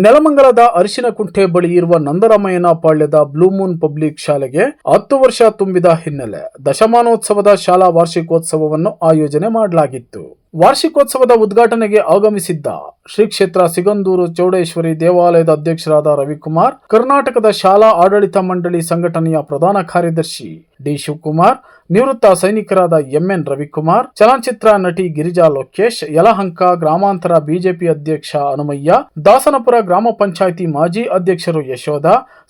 ನೆಲಮಂಗಲದ ಅರಿಶಿನಕುಂಟೆ ಬಳಿ ಇರುವ ನಂದರಾಮಯ್ಯನ ಪಾಳ್ಯದ ಬ್ಲೂ ಮೂನ್ ಪಬ್ಲಿಕ್ ಶಾಲೆಗೆ ಹತ್ತು ವರ್ಷ ತುಂಬಿದ ಹಿನ್ನೆಲೆ ದಶಮಾನೋತ್ಸವದ ಶಾಲಾ ವಾರ್ಷಿಕೋತ್ಸವವನ್ನು ಆಯೋಜನೆ ಮಾಡಲಾಗಿತ್ತು. ವಾರ್ಷಿಕೋತ್ಸವದ ಉದ್ಘಾಟನೆಗೆ ಆಗಮಿಸಿದ್ದ ಶ್ರೀ ಕ್ಷೇತ್ರ ಸಿಗಂದೂರು ಚೌಡೇಶ್ವರಿ ದೇವಾಲಯದ ಅಧ್ಯಕ್ಷರಾದ ರವಿಕುಮಾರ್, ಕರ್ನಾಟಕದ ಶಾಲಾ ಆಡಳಿತ ಮಂಡಳಿ ಸಂಘಟನೆಯ ಪ್ರಧಾನ ಕಾರ್ಯದರ್ಶಿ ಡಿ ಶಿವಕುಮಾರ್, ನಿವೃತ್ತ ಸೈನಿಕರಾದ ಎಂಎನ್ ರವಿಕುಮಾರ್, ಚಲನಚಿತ್ರ ನಟಿ ಗಿರಿಜಾ ಲೋಕೇಶ್, ಯಲಹಂಕ ಗ್ರಾಮಾಂತರ ಬಿಜೆಪಿ ಅಧ್ಯಕ್ಷ ಅನುಮಯ್ಯ ದಾಸನಪುರ ಗ್ರಾಮ ಪಂಚಾಯಿತಿ ಮಾಜಿ ಅಧ್ಯಕ್ಷರು ಯಶೋಧ,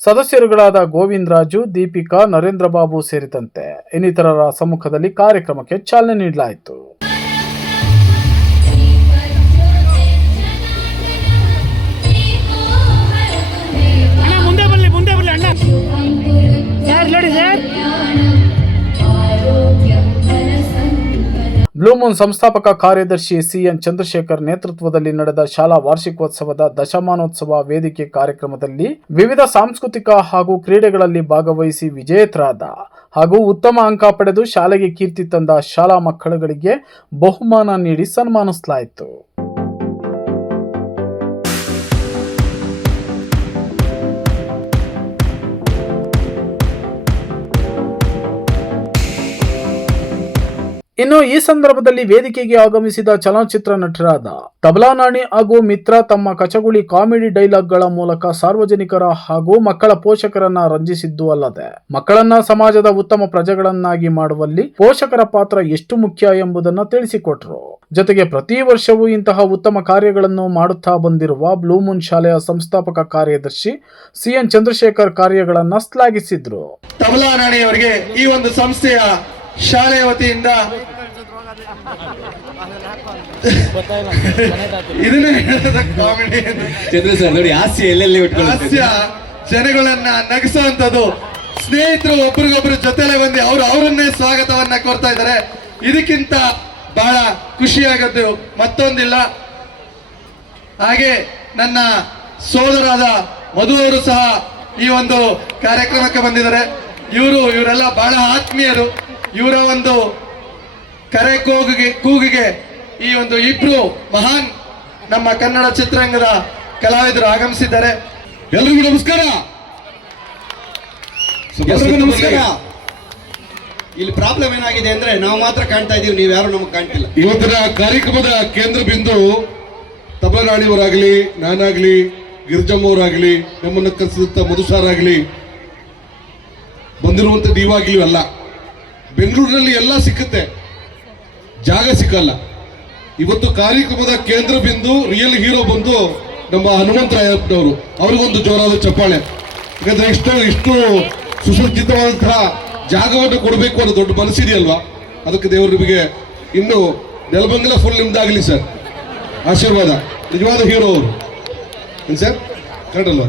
ಸದಸ್ಯರುಗಳಾದ ಗೋವಿಂದರಾಜು, ದೀಪಿಕಾ ನರೇಂದ್ರ ಬಾಬು ಸೇರಿದಂತೆ ಇನ್ನಿತರರ ಸಮ್ಮುಖದಲ್ಲಿ ಕಾರ್ಯಕ್ರಮಕ್ಕೆ ಚಾಲನೆ ನೀಡಲಾಯಿತು. ಬ್ಲೂ ಮೂನ್ ಸಂಸ್ಥಾಪಕ ಕಾರ್ಯದರ್ಶಿ ಸಿಎನ್ ಚಂದ್ರಶೇಖರ್ ನೇತೃತ್ವದಲ್ಲಿ ನಡೆದ ಶಾಲಾ ವಾರ್ಷಿಕೋತ್ಸವದ ದಶಮಾನೋತ್ಸವ ವೇದಿಕೆ ಕಾರ್ಯಕ್ರಮದಲ್ಲಿ ವಿವಿಧ ಸಾಂಸ್ಕೃತಿಕ ಹಾಗೂ ಕ್ರೀಡೆಗಳಲ್ಲಿ ಭಾಗವಹಿಸಿ ವಿಜೇತರಾದ ಹಾಗೂ ಉತ್ತಮ ಅಂಕ ಪಡೆದು ಶಾಲೆಗೆ ಕೀರ್ತಿ ತಂದ ಶಾಲಾ ಮಕ್ಕಳುಗಳಿಗೆ ಬಹುಮಾನ ನೀಡಿ ಸನ್ಮಾನಿಸಲಾಯಿತು. ಇನ್ನು ಈ ಸಂದರ್ಭದಲ್ಲಿ ವೇದಿಕೆಗೆ ಆಗಮಿಸಿದ ಚಲನಚಿತ್ರ ನಟರಾದ ತಬಲಾ ನಾಣಿ ಹಾಗೂ ಮಿತ್ರ ತಮ್ಮ ಕಚಗುಳಿ ಕಾಮಿಡಿ ಡೈಲಾಗ್ಗಳ ಮೂಲಕ ಸಾರ್ವಜನಿಕರ ಹಾಗೂ ಮಕ್ಕಳ ಪೋಷಕರನ್ನ ರಂಜಿಸಿದ್ದು ಅಲ್ಲದೆ, ಮಕ್ಕಳನ್ನ ಸಮಾಜದ ಉತ್ತಮ ಪ್ರಜೆಗಳನ್ನಾಗಿ ಮಾಡುವಲ್ಲಿ ಪೋಷಕರ ಪಾತ್ರ ಎಷ್ಟು ಮುಖ್ಯ ಎಂಬುದನ್ನು ತಿಳಿಸಿಕೊಟ್ರು. ಜೊತೆಗೆ ಪ್ರತಿ ವರ್ಷವೂ ಇಂತಹ ಉತ್ತಮ ಕಾರ್ಯಗಳನ್ನು ಮಾಡುತ್ತಾ ಬಂದಿರುವ ಬ್ಲೂ ಮೂನ್ ಶಾಲೆಯ ಸಂಸ್ಥಾಪಕ ಕಾರ್ಯದರ್ಶಿ ಸಿಎನ್ ಚಂದ್ರಶೇಖರ್ ಕಾರ್ಯಗಳನ್ನ ಶ್ಲಾಘಿಸಿದ್ರು. ತಬಲಾ ರಾಣಿಯವರಿಗೆ ಈ ಒಂದು ಸಂಸ್ಥೆಯ ಶಾಲೆಯ ವತಿಯಿಂದ ಇದನ್ನೇ ಹೇಳೋದ ಕಾಮಿಡಿ ಚಂದ್ರ ಸರ್ ನೋಡಿ ಹಾಸ್ಯ ಎಲ್ಲೆಲ್ಲಿ ಹಾಸ್ಯ ಜನಗಳನ್ನ ನಗಿಸುವಂತದ್ದು ಸ್ನೇಹಿತರು ಒಬ್ರಿಗೊಬ್ರು ಜೊತೆಲೆ ಬಂದು ಅವರು ಅವರನ್ನೇ ಸ್ವಾಗತವನ್ನ ಕೋರ್ತಾ ಇದ್ದಾರೆ. ಇದಕ್ಕಿಂತ ಬಹಳ ಖುಷಿಯಾಗದ್ದು ಮತ್ತೊಂದಿಲ್ಲ. ಹಾಗೆ ನನ್ನ ಸೋದರಾದ ಮಧು ಅವರು ಸಹ ಈ ಒಂದು ಕಾರ್ಯಕ್ರಮಕ್ಕೆ ಬಂದಿದ್ದಾರೆ. ಇವರು ಇವರೆಲ್ಲ ಬಹಳ ಆತ್ಮೀಯರು. ಇವರ ಒಂದು ಕರೆ ಕೂಗಿಗೆ ಕೂಗಿಗೆ ಈ ಒಂದು ಇಬ್ರು ಮಹಾನ್ ನಮ್ಮ ಕನ್ನಡ ಚಿತ್ರರಂಗದ ಕಲಾವಿದರು ಆಗಮಿಸಿದ್ದಾರೆ. ಎಲ್ರಿಗೂ ನಮಸ್ಕಾರ. ಎಲ್ರಿಗೂ ನಮಸ್ಕಾರ. ಇಲ್ಲಿ ಪ್ರಾಬ್ಲಮ್ ಏನಾಗಿದೆ ಅಂದ್ರೆ ನಾವು ಮಾತ್ರ ಕಾಣ್ತಾ ಇದೀವಿ ನೀವು ಯಾರು ನಮಗೆ ಕಾಣ್ತಿಲ್ಲ. ಇವತ್ತಿನ ಕಾರ್ಯಕ್ರಮದ ಕೇಂದ್ರ ಬಿಂದು ತಬಲರಾಣಿಯವರಾಗಲಿ ನಾನಾಗ್ಲಿ ಗಿರ್ಜಮ್ಮವರಾಗಲಿ ನಮ್ಮನ್ನು ಕರೆಸಿದಂತ ಮಧುಸಾರಾಗಲಿ ಬಂದಿರುವಂತ ನೀವಾಗ್ಲಿ ಅಲ್ಲ. ಬೆಂಗಳೂರಿನಲ್ಲಿ ಎಲ್ಲ ಸಿಕ್ಕುತ್ತೆ. ಜಾಗ ಸಿಕ್ಕಲ್ಲ ಇವತ್ತು ಕಾರ್ಯಕ್ರಮದ ಕೇಂದ್ರ ಬಿಂದು ರಿಯಲ್ ಹೀರೋ ಬಂದು ನಮ್ಮ ಹನುಮಂತರಾಯಪ್ಪನವರು ಅವ್ರಿಗೊಂದು ಜೋರಾದ ಚಪ್ಪಾಳೆ. ಯಾಕಂದ್ರೆ ಇಷ್ಟು ಇಷ್ಟು ಸುಸಜ್ಜಿತವಾದಂತಹ ಜಾಗವನ್ನು ಕೊಡಬೇಕು ಅನ್ನೋ ದೊಡ್ಡ ಮನಸ್ಸಿದೆಯಲ್ವಾ? ಅದಕ್ಕೆ ದೇವರು ನಿಮಗೆ ಇನ್ನು ನೆಲಬಂಗಲ ಫುಲ್ ನಿಮ್ದಾಗಲಿ ಸರ್ ಆಶೀರ್ವಾದ. ನಿಜವಾದ ಹೀರೋ ಅವರು. ಏನ್ ಸರ್ ಕರೆಕ್ಟಲ್ವಾ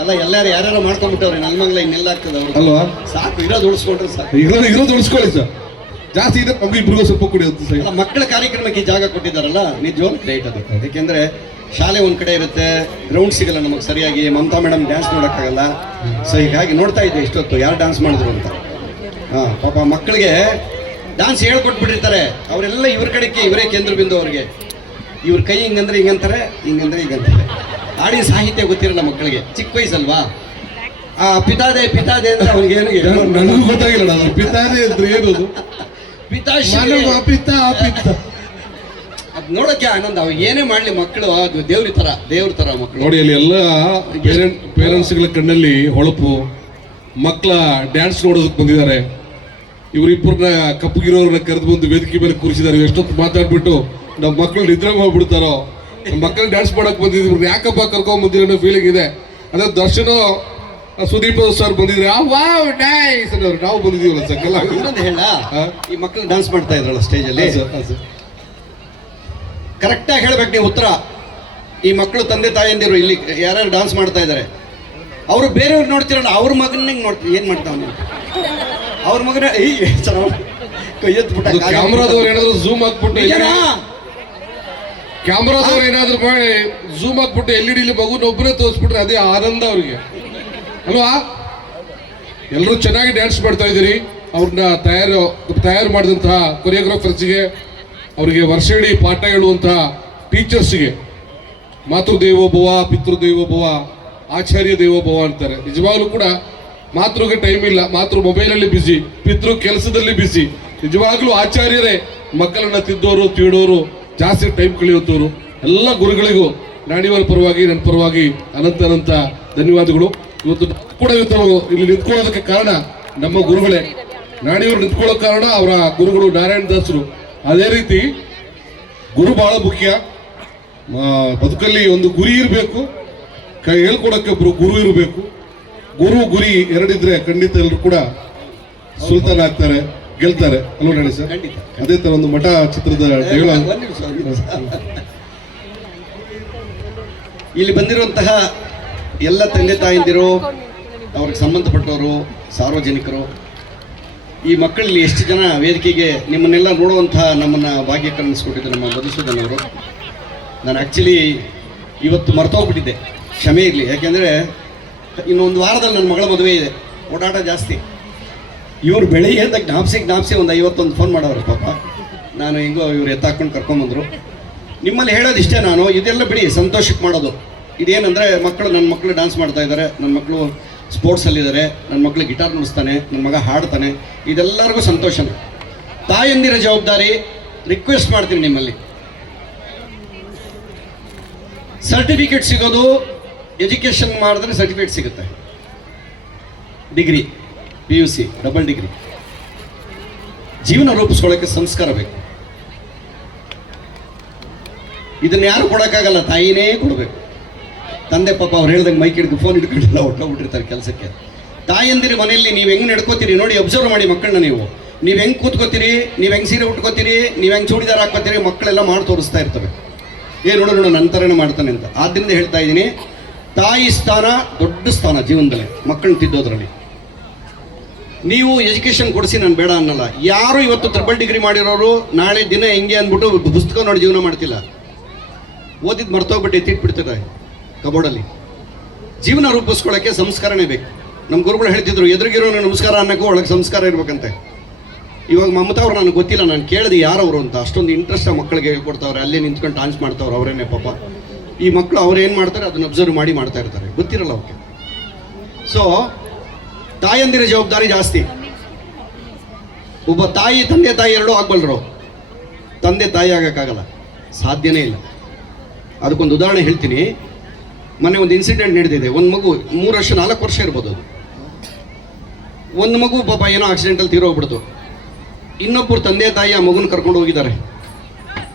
ಅಲ್ಲ ಎಲ್ಲಾರು ಯಾರ್ಯಾರು ಮಾಡ್ಕೊಂಡ್ಬಿಟ್ಟವ್ರೆ. ನೆಲಮಂಗಲ ಇನ್ನೆಲ್ಲ ಆಗ್ತದೆ ಅಲ್ವಾ? ಸಾಕು ಇರೋದು ಉಳಿಸ್ಕೊಂಡ್ರೆ ಸಾಕು. ಇರೋದು ಇರೋದು ಉಳಿಸ್ಕೊಳ್ಳಿ ಸರ್ ಜಾಸ್ತಿ ಇದೆ ಅವ್ರಿಗೆ ಇಬ್ಬರಿಗೂ ಸ್ವಲ್ಪ ಕುಡಿಯುತ್ತೆ ಸರ್. ಅಲ್ಲ ಮಕ್ಕಳ ಕಾರ್ಯಕ್ರಮಕ್ಕೆ ಜಾಗ ಕೊಟ್ಟಿದ್ದಾರಲ್ಲ ನಿಜವಾಗ್ ಗ್ರೇಟ್ ಅದು. ಯಾಕೆಂದ್ರೆ ಶಾಲೆ ಒಂದ್ ಕಡೆ ಇರುತ್ತೆ ಗ್ರೌಂಡ್ ಸಿಗಲ್ಲ ನಮಗೆ ಸರಿಯಾಗಿ ಮಮತಾ ಮೇಡಮ್ ಡ್ಯಾನ್ಸ್ ನೋಡೋಕ್ಕಾಗಲ್ಲ. ಸೊ ಹೀಗಾಗಿ ನೋಡ್ತಾ ಇದ್ದೆ ಇಷ್ಟೊತ್ತು ಯಾರು ಡ್ಯಾನ್ಸ್ ಮಾಡಿದ್ರು ಅಂತ. ಹಾ ಪಾಪ ಮಕ್ಕಳಿಗೆ ಡ್ಯಾನ್ಸ್ ಹೇಳ್ಕೊಟ್ಬಿಟ್ಟಿರ್ತಾರೆ. ಅವರೆಲ್ಲ ಇವ್ರ ಕಡೆಗೆ ಇವರೇ ಕೇಂದ್ರ ಬಿಂದು ಅವ್ರಿಗೆ. ಇವ್ರ ಕೈ ಹಿಂಗಂದ್ರೆ ಹಿಂಗಂತಾರೆ ಹಿಂಗಂದ್ರೆ ಹಿಂಗಂತಾರೆ. ಹಾಡಿನ ಸಾಹಿತ್ಯ ಗೊತ್ತಿರಲ್ಲ ಮಕ್ಕಳಿಗೆ ಚಿಕ್ಕ ವಯಸ್ಸಲ್ವಾ? ಆ ಪಿತಾದೆ ಪಿತಾದೆ ಅಂದ್ರೆ ಅವ್ರಿಗೆ ಏನು ನನ್- ನನಗೂ ಗೊತ್ತಾಗಿಲ್ಲ ನಾನು ಪಿತಾನೆ ಅಂದ್ರೆ ಏನದು? ಪಿತಾಶ್ರೀ ಮಾನವ ಪಿತ ಪಿತ ಅದ್ ನೋಡಕ್ಕೆ ಆನಂದ ಅವ್ ಏನೇ ಮಾಡ್ಲಿ ಮಕ್ಕಳು ಅದು ದೇವ್ರ ತರ ದೇವ್ರ ತರ ಮಕ್ಕಳು ನೋಡಿ ಅಲ್ಲಿ ಎಲ್ಲ ಪೇರೆಂಟ್ ಪೇರೆಂಟ್ಸ್ಗಳ ಕಣ್ಣಲ್ಲಿ ಹೊಳಪು ಮಕ್ಕಳ ಡ್ಯಾನ್ಸ್ ನೋಡೋದಕ್ಕೆ ಬಂದಿದ್ದಾರೆ. ಇವರಿಬ್ಬರನ್ನ ಕಪ್ಪಗಿರೋರನ್ನ ಕರೆದು ಬಂದು ವೇದಿಕೆ ಮೇಲೆ ಕೂರಿಸಿದ್ದಾರೆ. ಎಷ್ಟೊತ್ತು ಮಾತಾಡ್ಬಿಟ್ಟು ನಮ್ಮ ಮಕ್ಕಳು ನಿದ್ರೆ ಮಾಡ್ಬಿಡ್ತಾರೋ? ನಮ್ಮ ಮಕ್ಕಳು ಡ್ಯಾನ್ಸ್ ಮಾಡಕ್ ಬಂದಿದ್ರು ಇವ್ರನ್ನ ಯಾಕಪ್ಪ ಕರ್ಕೊಂಡ್ ಬಂದಿರೋ ಅನ್ನೋ ಫೀಲಿಂಗ್ ಇದೆ. ಅದೇ ದರ್ಶನ ಸುದೀಪ್ ಸರ್ ಬಂದಿದ್ರೆ ವಾವ್ ನೈಸ್ ಅನ್ನೋರು. ನಾವು ಬಂದಿದೀವಲ್ಲ ಇನ್ನೊಂದು ಹೇಳ ಈ ಮಕ್ಕಳು ಡಾನ್ಸ್ ಮಾಡ್ತಾ ಇದ್ರಲ್ಲ ಸ್ಟೇಜ್ ಅಲ್ಲಿ. ಕರೆಕ್ಟ್ ಆಗಿ ಹೇಳ್ಬೇಕು ನೀವು ಉತ್ತರ. ಈ ಮಕ್ಕಳು ತಂದೆ ತಾಯಂದಿರು ಇಲ್ಲಿ ಯಾರ್ಯಾರು ಡಾನ್ಸ್ ಮಾಡ್ತಾ ಇದ್ದಾರೆ? ಅವರು ಬೇರೆಯವ್ರು ನೋಡ್ತಿರಲ್ಲ ಅವ್ರ ಮಗನಿಗೆ ನೋಡ್ತೀವಿ ಏನ್ ಮಾಡ್ತಾವ ಅವ್ರ ಮಗನ ಈ ಕೈ ಎತ್ಬಿಟ್ಟು ಕ್ಯಾಮ್ರಾದವ್ರು ಏನಾದ್ರು ಝೂಮ್ ಹಾಕ್ಬಿಟ್ಟು? ಕ್ಯಾಮ್ರಾದವ್ರು ಏನಾದ್ರು ಮಾಡಿ ಝೂಮ್ ಹಾಕ್ಬಿಟ್ಟು ಎಲ್ ಇ ಡಿಲಿ ಮಗುನ ಒಬ್ಬರೇ ತೋರಿಸ್ಬಿಟ್ರೆ ಅದೇ ಆನಂದ ಅವ್ರಿಗೆ. ಅಲ್ವಾ? ಎಲ್ಲರೂ ಚೆನ್ನಾಗಿ ಡ್ಯಾನ್ಸ್ ಮಾಡ್ತಾ ಇದ್ದೀರಿ. ಅವ್ರನ್ನ ತಯಾರು ತಯಾರು ಮಾಡಿದಂತಹ ಕೊರಿಯೋಗ್ರಾಫರ್ಸ್ಗೆ ಅವರಿಗೆ ವರ್ಷಿಡೀ ಪಾಠ ಹೇಳುವಂತಹ ಟೀಚರ್ಸ್ಗೆ ಮಾತೃದೇವೋಭವ, ಪಿತೃದೇವೋಭವ, ಆಚಾರ್ಯ ದೇವೋಭವ ಅಂತಾರೆ. ನಿಜವಾಗ್ಲೂ ಕೂಡ ಮಾತೃಗೆ ಟೈಮ್ ಇಲ್ಲ, ಮಾತೃ ಮೊಬೈಲಲ್ಲಿ ಬಿಸಿ ಪಿತೃ ಕೆಲಸದಲ್ಲಿ ಬಿಸಿ ನಿಜವಾಗ್ಲೂ ಆಚಾರ್ಯರೇ, ಮಕ್ಕಳನ್ನ ತಿದ್ದೋರು, ತೀಡೋರು, ಜಾಸ್ತಿ ಟೈಮ್ ಕಳೆಯುತ್ತವರು ಎಲ್ಲ ಗುರುಗಳಿಗೂ ನಾಣಿವರ ಪರವಾಗಿ, ನನ್ನ ಪರವಾಗಿ ಅನಂತ ಅನಂತ ಧನ್ಯವಾದಗಳು. ಇವತ್ತು ಕೂಡ ಇವತ್ತು ಇಲ್ಲಿ ನಿಂತ್ಕೊಳ್ಳೋದಕ್ಕೆ ಕಾರಣ ನಮ್ಮ ಗುರುಗಳೇ. ನಾಣಿಯವರು ನಿಂತ್ಕೊಳ್ಳೋ ಕಾರಣ ಅವರ ಗುರುಗಳು ನಾರಾಯಣ ದಾಸರು. ಅದೇ ರೀತಿ ಗುರು ಬಹಳ ಮುಖ್ಯ. ಬದುಕಲ್ಲಿ ಒಂದು ಗುರಿ ಇರಬೇಕು. ಕೈ ಹೇಳ್ಕೊಡಕ್ಕೆ ಒಬ್ಬರು ಗುರು ಇರಬೇಕು. ಗುರು ಗುರಿ ಎರಡಿದ್ರೆ ಖಂಡಿತ ಎಲ್ಲರೂ ಕೂಡ ಸುಲ್ತಾನ್ ಆಗ್ತಾರೆ ಗೆಲ್ತಾರೆ. ಅಲ್ವಾ ನಾಳೆ ಸರ್. ಅದೇ ತರ ಒಂದು ಮಠ ಚಿತ್ರದ. ಇಲ್ಲಿ ಬಂದಿರುವಂತಹ ಎಲ್ಲ ತಂದೆ ತಾಯಂದಿರು, ಅವ್ರಿಗೆ ಸಂಬಂಧಪಟ್ಟವರು, ಸಾರ್ವಜನಿಕರು, ಈ ಮಕ್ಕಳಲ್ಲಿ ಎಷ್ಟು ಜನ ವೇದಿಕೆಗೆ ನಿಮ್ಮನ್ನೆಲ್ಲ ನೋಡುವಂತಹ ನಮ್ಮನ್ನು ಭಾಗ್ಯ ಕರುಣಿಸ್ಕೊಟ್ಟಿದ್ದು ನಮ್ಮ ಮಧುಸೂದನ್ ಅವರು. ನಾನು ಆ್ಯಕ್ಚುಲಿ ಇವತ್ತು ಮರ್ತೋಗ್ಬಿಟ್ಟಿದ್ದೆ. ಕ್ಷಮೆ ಇರಲಿ. ಯಾಕೆಂದರೆ ಇನ್ನೊಂದು ವಾರದಲ್ಲಿ ನನ್ನ ಮಗಳ ಮದುವೆ ಇದೆ. ಓಡಾಟ ಜಾಸ್ತಿ. ಇವ್ರು ಬೆಳಿಗ್ಗೆ ಅಂತ ಜ್ಞಾಪಿಸಿ ಜ್ಞಾಪಿಸಿ ಒಂದು ಐವತ್ತೊಂದು ಫೋನ್ ಮಾಡೋರು ಪಾಪ. ನಾನು ಹೆಂಗೋ ಇವ್ರು ಎತ್ತಾಕೊಂಡು ಕರ್ಕೊಂಬಂದರು. ನಿಮ್ಮಲ್ಲಿ ಹೇಳೋದು ಇಷ್ಟೇ ನಾನು, ಇದೆಲ್ಲ ಬಿಡಿ, ಸಂತೋಷಕ್ಕೆ ಮಾಡೋದು. ಇದೇನಂದರೆ ಮಕ್ಕಳು ನನ್ನ ಮಕ್ಕಳು ಡ್ಯಾನ್ಸ್ ಮಾಡ್ತಾ ಇದ್ದಾರೆ ನನ್ನ ಮಕ್ಕಳು ಸ್ಪೋರ್ಟ್ಸಲ್ಲಿದ್ದಾರೆ ನನ್ನ ಮಕ್ಕಳು ಗಿಟಾರ್ ನುಡಿಸ್ತಾನೆ ನನ್ನ ಮಗ ಹಾಡ್ತಾನೆ, ಇದೆಲ್ಲರಿಗೂ ಸಂತೋಷನೇ ತಾಯಂದಿರ ಜವಾಬ್ದಾರಿ ರಿಕ್ವೆಸ್ಟ್ ಮಾಡ್ತೀನಿ ನಿಮ್ಮಲ್ಲಿ. ಸರ್ಟಿಫಿಕೇಟ್ ಸಿಗೋದು ಎಜುಕೇಷನ್ ಮಾಡಿದ್ರೆ ಸರ್ಟಿಫಿಕೇಟ್ ಸಿಗುತ್ತೆ. Degree P U C double degree ಜೀವನ ರೂಪಿಸ್ಕೊಳ್ಳೋಕ್ಕೆ ಸಂಸ್ಕಾರ ಬೇಕು. ಇದನ್ನ ಯಾರು ಕೊಡೋಕ್ಕಾಗಲ್ಲ, ತಾಯಿನೇ ಕೊಡಬೇಕು. ತಂದೆ ಪಾಪ ಅವ್ರು ಹೇಳ್ದಂಗೆ ಮೈಕ್ ಹಿಡ್ದು ಫೋನ್ ಹಿಡ್ಕೊಂಡಿಲ್ಲ ಹೊಟ್ಟೋಗ್ಬಿಟ್ಟಿರ್ತಾರೆ ಕೆಲಸಕ್ಕೆ. ತಾಯಂದಿರು ಮನೆಯಲ್ಲಿ ನೀವು ಹೆಂಗೆ ನಡ್ಕೋತೀರಿ ನೋಡಿ ಅಬ್ಸರ್ವ್ ಮಾಡಿ ಮಕ್ಕಳನ್ನ ನೀವು. ನೀವು ಹೆಂಗೆ ಕೂತ್ಕೋತೀರಿ, ನೀವು ಹೆಂಗೆ ಸೀರೆ ಉಟ್ಕೋತೀರಿ, ನೀವು ಹೆಂಗೆ ಚೂಡಿದಾರ ಹಾಕೋತೀರಿ ಮಕ್ಕಳೆಲ್ಲ ಮಾಡಿ ತೋರಿಸ್ತಾ ಇರ್ತವೆ. ಏ, ನೋಡು ನೋಡು ನನ್ನ ಥರನೇ ಮಾಡ್ತಾನೆ ಅಂತ. ಆದ್ದರಿಂದ ಹೇಳ್ತಾ ಇದ್ದೀನಿ, ತಾಯಿ ಸ್ಥಾನ ದೊಡ್ಡ ಸ್ಥಾನ ಜೀವನದಲ್ಲಿ, ಮಕ್ಕಳನ್ನ ತಿದ್ದೋದ್ರಲ್ಲಿ. ನೀವು ಎಜುಕೇಶನ್ ಕೊಡಿಸಿ ನಾನು ಬೇಡ ಅನ್ನಲ್ಲ. ಯಾರು ಇವತ್ತು ತ್ರಿಬಲ್ ಡಿಗ್ರಿ ಮಾಡಿರೋರು ನಾಳೆ ದಿನ ಹೆಂಗೆ ಅಂದ್ಬಿಟ್ಟು ಪುಸ್ತಕ ನೋಡಿ ಜೀವನ ಮಾಡ್ತಿಲ್ಲ. ಓದಿದ್ದು ಮರ್ತೋಗ್ಬಿಟ್ಟು ಎತ್ತಿಟ್ಬಿಡ್ತಾರೆ. ಕಬೋರ್ಡಲ್ಲಿ. ಜೀವನ ರೂಪಿಸ್ಕೊಳ್ಳೋಕ್ಕೆ ಸಂಸ್ಕಾರನೇ ಬೇಕು. ನಮ್ಮ ಗುರುಗಳು ಹೇಳ್ತಿದ್ರು ಎದುರಿಗಿರೋ ನಮಸ್ಕಾರ ಅನ್ನೋಕ್ಕೂ ಒಳಗೆ ಸಂಸ್ಕಾರ ಇರ್ಬೇಕಂತೆ. ಇವಾಗ ಮಮತಾ ಅವ್ರು ನನಗೆ ಗೊತ್ತಿಲ್ಲ, ನಾನು ಕೇಳಿದೆ ಯಾರವರು ಅಂತ. ಅಷ್ಟೊಂದು ಇಂಟ್ರೆಸ್ಟ್ ಆ ಮಕ್ಕಳಿಗೆ ಹೇಳ್ಕೊಡ್ತಾವ್ರೆ, ಅಲ್ಲೇ ನಿಂತ್ಕೊಂಡು ಡಾನ್ಸ್ ಮಾಡ್ತಾವ್ರೆ ಅವರೇನೆ ಪಾಪ. ಈ ಮಕ್ಕಳು ಅವ್ರು ಏನು ಮಾಡ್ತಾರೆ, ಅದನ್ನ ಅಬ್ಸರ್ವ್ ಮಾಡಿ ಮಾಡ್ತಾ ಇರ್ತಾರೆ. ಗೊತ್ತಿರಲ್ಲ ಅವಕ್ಕೆ ಸೊ ತಾಯಂದಿರ ಜವಾಬ್ದಾರಿ ಜಾಸ್ತಿ. ಒಬ್ಬ ತಾಯಿ, ತಂದೆ ತಾಯಿ ಎರಡೂ ಆಗ್ಬಲ್ರು. ತಂದೆ ತಾಯಿ ಆಗೋಕ್ಕಾಗಲ್ಲ. ಸಾಧ್ಯನೇ ಇಲ್ಲ. ಅದಕ್ಕೊಂದು ಉದಾಹರಣೆ ಹೇಳ್ತೀನಿ. ಮೊನ್ನೆ ಒಂದು ಇನ್ಸಿಡೆಂಟ್ ನಡೆದಿದೆ. ಒಂದು ಮಗು, ಮೂರು ವರ್ಷ, ನಾಲ್ಕು ವರ್ಷ ಇರ್ಬೋದು ಒಂದು ಮಗು ಪಾಪ ಏನೋ ಆಕ್ಸಿಡೆಂಟಲ್ಲಿ ತೀರೋಗ್ಬಿಡ್ತು ಇನ್ನೊಬ್ಬರು ತಂದೆ, ತಾಯಿ ಆ ಮಗುನ ಕರ್ಕೊಂಡು ಹೋಗಿದ್ದಾರೆ.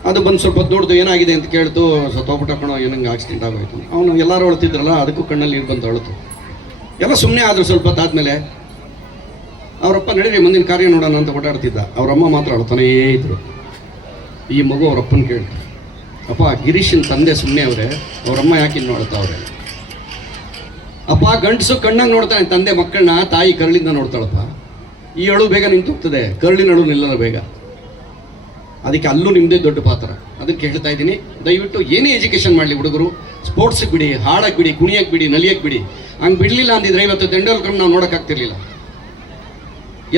ಅದು ಬಂದು ಸ್ವಲ್ಪ ನೋಡ್ದು ಏನಾಗಿದೆ ಅಂತ ಕೇಳ್ತು ಸತ್ತೋಗ್ಬಿಟ್ಟ ಕಣೋ ಏನಂಗೆ ಆಕ್ಸಿಡೆಂಟ್ ಆಗೋಯ್ತು ಅವನು ಎಲ್ಲರೂ ಅಳ್ತಿದ್ರಲ್ಲ, ಅದಕ್ಕೂ ಕಣ್ಣಲ್ಲಿ ನೀರು ಬಂದು ಅಳ್ತು. ಎಲ್ಲ ಸುಮ್ಮನೆ ಆದರು ಸ್ವಲ್ಪ ಆದಮೇಲೆ ಅವರಪ್ಪ, ನಡೀರಿ, ಮುಂದಿನ ಕಾರ್ಯ ನೋಡೋಣ ಅಂತ ಓಡಾಡ್ತಿದ್ದ. ಅವರಮ್ಮ ಮಾತ್ರ ಅಳ್ತಾನೇ ಇದ್ರು. ಈ ಮಗು ಅವರಪ್ಪನ ಕೇಳ್ತು. ಅಪ್ಪ, ಗಿರೀಶಿನ ತಂದೆ ಸುಮ್ಮನೆ ಅವರೇ. ಅವರಮ್ಮ ಯಾಕೆ ನೋಡ್ತಾ ಅವ್ರೆ? ಅಪ್ಪ, ಗಂಡಸು ಕಣ್ಣಾಗ ನೋಡ್ತಾನೆ ತಂದೆ ಮಕ್ಕಳನ್ನ ತಾಯಿ ಕರಳಿಂದ ನೋಡ್ತಾಳಪ್ಪ. ಈ ಅಳು ಬೇಗ ನಿಂತೋಗ್ತದೆ. ಕರಳಿನ ಅಳು ನಿಲ್ಲಲ್ಲ ಬೇಗ. ಅದಕ್ಕೆ ಅಲ್ಲೂ ನಿಮ್ಮದೇ ದೊಡ್ಡ ಪಾತ್ರ. ಅದಕ್ಕೆ ಹೇಳ್ತಾ ಇದ್ದೀನಿ, ದಯವಿಟ್ಟು ಏನೇ ಎಜುಕೇಷನ್ ಮಾಡಲಿ ಹುಡುಗರು, ಸ್ಪೋರ್ಟ್ಸಿಗೆ ಬಿಡಿ ಹಾಡಕ್ಕೆ ಬಿಡಿ ಕುಣಿಯಕ್ಕೆ ಬಿಡಿ ನಲಿಯಕ್ಕೆ ಬಿಡಿ. ಹಂಗೆ ಬಿಡಲಿಲ್ಲ ಅಂದಿದ್ರೆ ಇವತ್ತು ತೆಂಡೂಲ್ಕರ್ ನಾವು ನೋಡೋಕ್ಕಾಗ್ತಿರ್ಲಿಲ್ಲ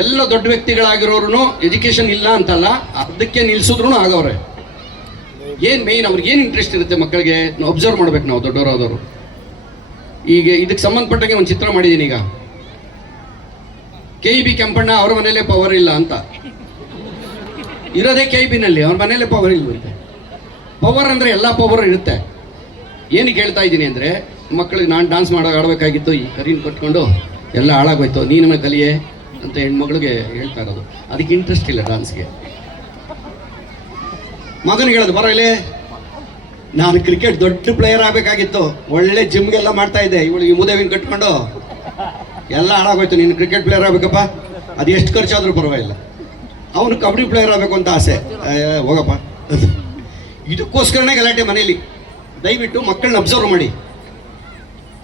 ಎಲ್ಲ ದೊಡ್ಡ ವ್ಯಕ್ತಿಗಳಾಗಿರೋರು ಎಜುಕೇಷನ್ ಇಲ್ಲ ಅಂತಲ್ಲ, ಅದಕ್ಕೆ ನಿಲ್ಸಿದ್ರು ಆಗವ್ರೆ. ಏನು ಮೇಯ್ನ್ ಅವ್ರಿಗೆ ಏನು ಇಂಟ್ರೆಸ್ಟ್ ಇರುತ್ತೆ ಮಕ್ಕಳಿಗೆ? ಅಬ್ಸರ್ವ್ ಮಾಡ್ಬೇಕು ನಾವು, ದೊಡ್ಡವರಾದವರು. ಈಗ ಇದಕ್ಕೆ ಸಂಬಂಧಪಟ್ಟಂಗೆ ಒಂದು ಚಿತ್ರ ಮಾಡಿದ್ದೀನಿ ಈಗ. ಕೆ ಇ ಬಿ ಕೆಂಪಣ್ಣ ಅವ್ರ ಮನೇಲೆ ಪವರ್ ಇಲ್ಲ ಅಂತ. ಇರೋದೇ ಕೆ ಇ ಬಿನಲ್ಲಿ ಅವ್ರ ಮನೇಲೆ ಪವರ್ ಇಲ್ವಂತೆ. ಪವರ್ ಅಂದರೆ ಎಲ್ಲ ಪವರ್ ಇರುತ್ತೆ. ಏನಕ್ಕೆ ಹೇಳ್ತಾ ಇದ್ದೀನಿ ಅಂದರೆ, ಮಕ್ಕಳಿಗೆ ನಾನು ಡಾನ್ಸ್ ಮಾಡೋ ಆಡಬೇಕಾಗಿತ್ತು, ಈ ಕರೀನ್ ಕಟ್ಕೊಂಡು ಎಲ್ಲ ಹಾಳಾಗೋಯ್ತು, ನೀನು ಕಲಿಯೇ ಅಂತ ಹೆಣ್ಮಗಳಿಗೆ ಹೇಳ್ತಾ ಇರೋದು. ಅದಕ್ಕೆ ಇಂಟ್ರೆಸ್ಟ್ ಇಲ್ಲ ಡಾನ್ಸ್ಗೆ ಮಗನಿಗೆ ಹೇಳೋದು, ಬರೋ ನಾನು ಕ್ರಿಕೆಟ್ ದೊಡ್ಡ ಪ್ಲೇಯರ್ ಆಗಬೇಕಾಗಿತ್ತು. ಒಳ್ಳೆ ಜಿಮ್ಗೆಲ್ಲ ಮಾಡ್ತಾ ಇದ್ದೆ. ಇವಳು ಈ ಮುದೇವಿನ ಕಟ್ಕೊಂಡು. ಎಲ್ಲ ಹಾಳಾಗೋಯ್ತು. ನೀನು ಕ್ರಿಕೆಟ್ ಪ್ಲೇಯರ್ ಆಗಬೇಕಪ್ಪ. ಅದು ಎಷ್ಟು ಖರ್ಚಾದರೂ ಪರವಾಗಿಲ್ಲ. ಅವನು ಕಬಡ್ಡಿ ಪ್ಲೇಯರ್ ಆಗಬೇಕು ಅಂತ ಆಸೆ. ಹೋಗಪ್ಪ. ಇದಕ್ಕೋಸ್ಕರನೇ ಗಲಾಟೆ ಮನೆಯಲ್ಲಿ. ದಯವಿಟ್ಟು ಮಕ್ಕಳನ್ನ ಅಬ್ಸರ್ವ್ ಮಾಡಿ.